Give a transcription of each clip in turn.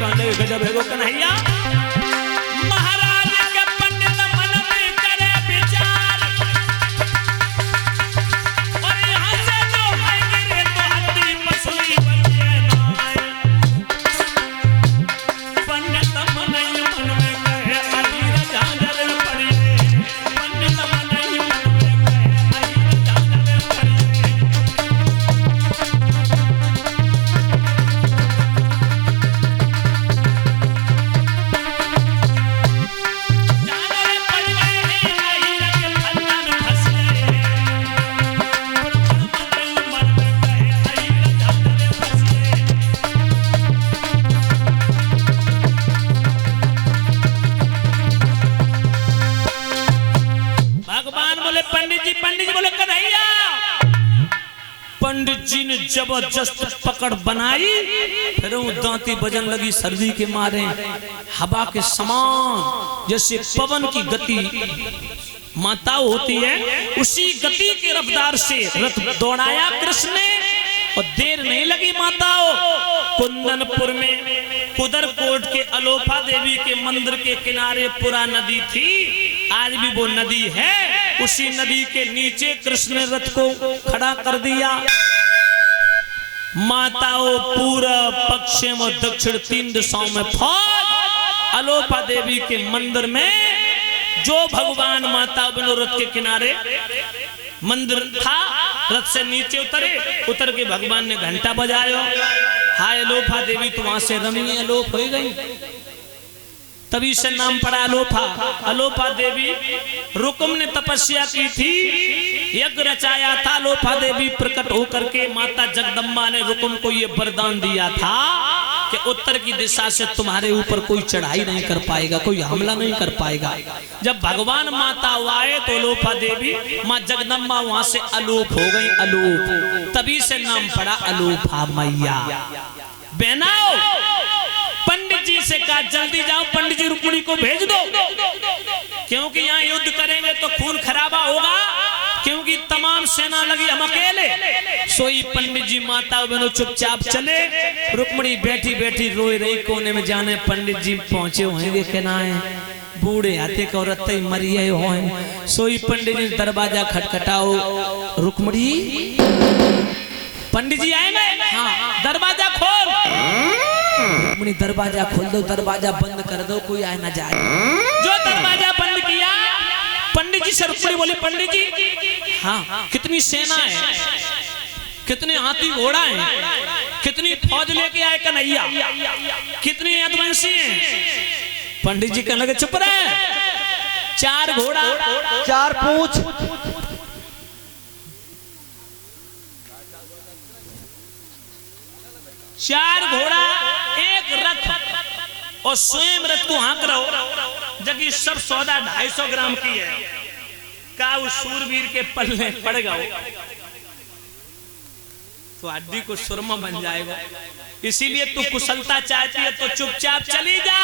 कांडे गजब है गो कन्हैया। महाराज के पंडित मन में करे विचार, और यहाँ से तो आएंगे रे तो हड्डी मछली बचे नाय। पंडित मन में कहे अहीर झांझर पड़िए, पंडित मन में कहे अहीर झांझर पड़िए। पंडित जी बोले कन्हैया। पंडित जी ने जबरदस्त पकड़ बनाई, फिर वो दांती बजन लगी सर्दी के मारे, हवा के समान जैसे पवन की गति माता होती है, उसी गति की रफ्तार से रथ दौड़ाया कृष्ण ने, और देर नहीं लगी माताओं। कुंदनपुर में कुदरकोट के अलोपा देवी के मंदिर के किनारे पुरा नदी थी, आज भी वो नदी है। उसी नदी के नीचे कृष्ण ने रथ को खड़ा कर दिया। माताओं पूरब पश्चिम और दक्षिण 3 दिशाओं में फौज। अलोपा देवी के मंदिर में जो भगवान माता बनो रथ के किनारे मंदिर था, रथ से नीचे उतर के भगवान ने घंटा बजायो, हाय अलोपा देवी तो वहां से रमी अलोप हो गई, तभी से नाम पड़ा अलोपा। अलोपा देवी रुकुम ने तपस्या की थी, यज्ञ रचाया था। अलोपा देवी प्रकट होकर के माता जगदम्बा ने रुकुम को ये वरदान दिया था कि उत्तर की दिशा से तुम्हारे ऊपर कोई चढ़ाई नहीं कर पाएगा, कोई हमला नहीं कर पाएगा। जब भगवान माता आए तो अलोपा देवी माँ जगदम्बा वहां से अलोप हो गई, अलोप, तभी से नाम पड़ा अलोपा मैया। बहनाओ पंडित जी से कहा जल्दी जाओ, पंडित जी रुक्मिणी को भेज दो, क्योंकि यहाँ युद्ध करेंगे तो खून खराबा होगा, क्योंकि तमाम सेना लगी, हम अकेले। सोई पंडित जी माता बहनों चुपचाप चले। रुक्मिणी बैठी बैठी रोए रही कोने में, जाने पंडित जी पहुंचे होंगे कि ना है, बूढ़े हाथे को औरत मरिए हो। सोई पंडित जी दरवाजा खटखटाओ, रुक्मिणी पंडित जी आएंगे, हाँ दरवाजा खोल। रुक्मिणी दरवाजा खोल दो, दरवाजा बंद कर दो, कोई आए ना जाए। जो दरवाजा बंद किया, पंडित जी से रुक्मिणी बोले पंडित जी हाँ कितनी सेना है, कितने हाथी घोड़ा है, कितनी फौज लेके आए कन्हैया, कितनी यदुवंशी हैं। पंडित जी कहने लगे चुप रहे, 4 घोड़ा 4 पूंछ, 4 घोड़ा 1 रथ, और स्वयं रथ को हाँक रहो, जबकि सब सौदा 250 ग्राम की है, का उस सूरवीर के पल्ले पड़ गए तो हड्डी को सुरमा बन जाएगा। इसीलिए तू कुशलता चाहती है तो चुपचाप चली जा,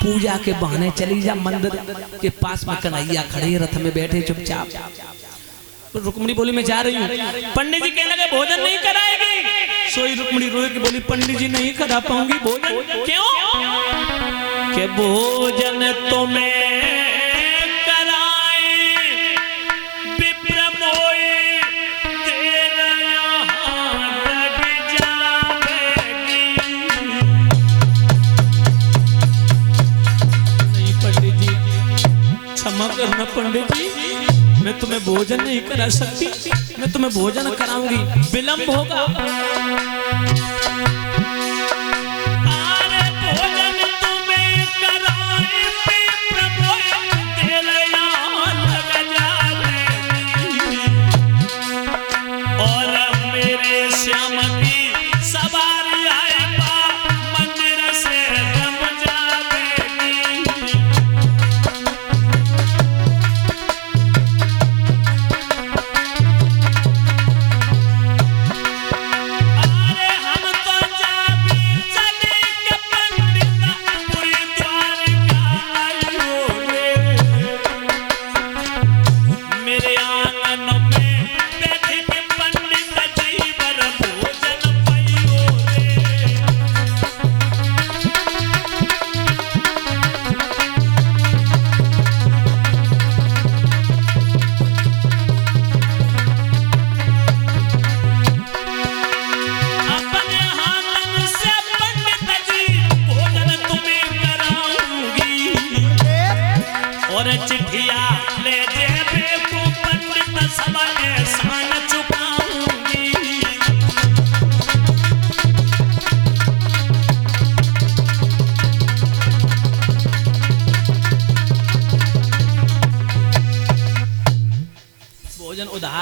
पूजा के बहाने चली जा, मंदिर के पास में कन्हैया खड़े रथ में बैठे चुपचाप। रुक्मिणी बोली मैं जा रही हूँ। पंडित जी कहने लगे भोजन नहीं कराएगी। सोई रुक्मिणी रोए कि बोली पंडित जी नहीं करा पाऊंगी भोजन। क्यों? कि भोजन तुम्हें करना पंडित जी, मैं तुम्हें भोजन नहीं करा सकती, मैं तुम्हें भोजन कराऊंगी, विलंब होगा। अरे भोजन तुम्हें कराए प्रभु दिलया लग जाए, और मेरे श्याम की सवारी आए मंदिर से रम जाएगी।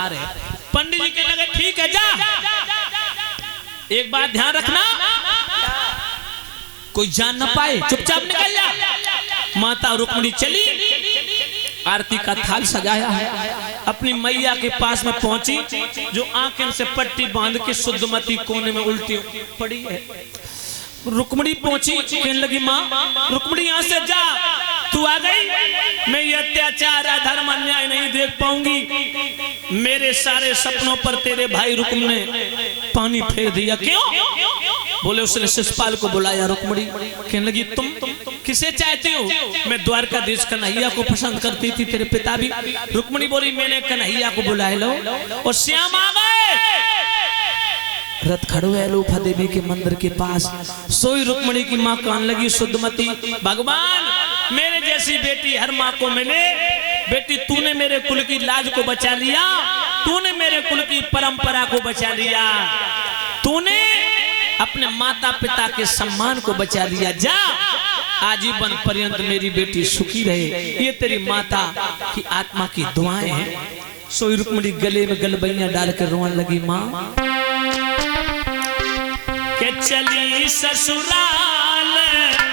हार है। पंडित जी के लगे ठीक है जा, एक बात ध्यान रखना, कोई जान न पाए, चुपचाप निकल जा। माता रुक्मिणी चली, आरती का थाल सजाया है, अपनी मैया के पास में पहुंची, जो आंखें से पट्टी बांध के शुद्धमती कोने में उल्टी पड़ी है। रुक्मिणी पहुंची, कहने लगी माँ रुक्मिणी यहाँ से जा, तू आ गई, मैं ये अत्याचार अधर्म अन्याय नहीं देख पाऊंगी। मेरे सारे सपनों पर तेरे भाई रुक्म ने पानी फेर दिया। क्यों? बोले उसने शिषपाल को बुलाया। रुक्मिणी कहने लगी तुम किसे चाहती हो? मैं द्वारकाधीश कन्हैया को पसंद करती थी, तेरे पिता भी। रुक्मिणी बोली मैंने कन्हैया को बुलाए लो, और श्याम आ गए। रथ खड़ो है लोपा देवी के मंदिर के पास। सोई रुक्मिणी की माँ कहने लगी शुद्धमती भगवान मेरे जैसी बेटी हर माँ को मिले। बेटी तूने मेरे कुल की लाज को बचा लिया, तूने मेरे कुल की परंपरा को बचा लिया, तूने अपने माता पिता के सम्मान को बचा लिया। जा आजीवन पर्यंत मेरी बेटी सुखी रहे, ये तेरी माता की आत्मा की दुआएं हैं। सोई रुक्मिणी गले में गलबैया डालकर रोने लगी। माँ के चली ससुराल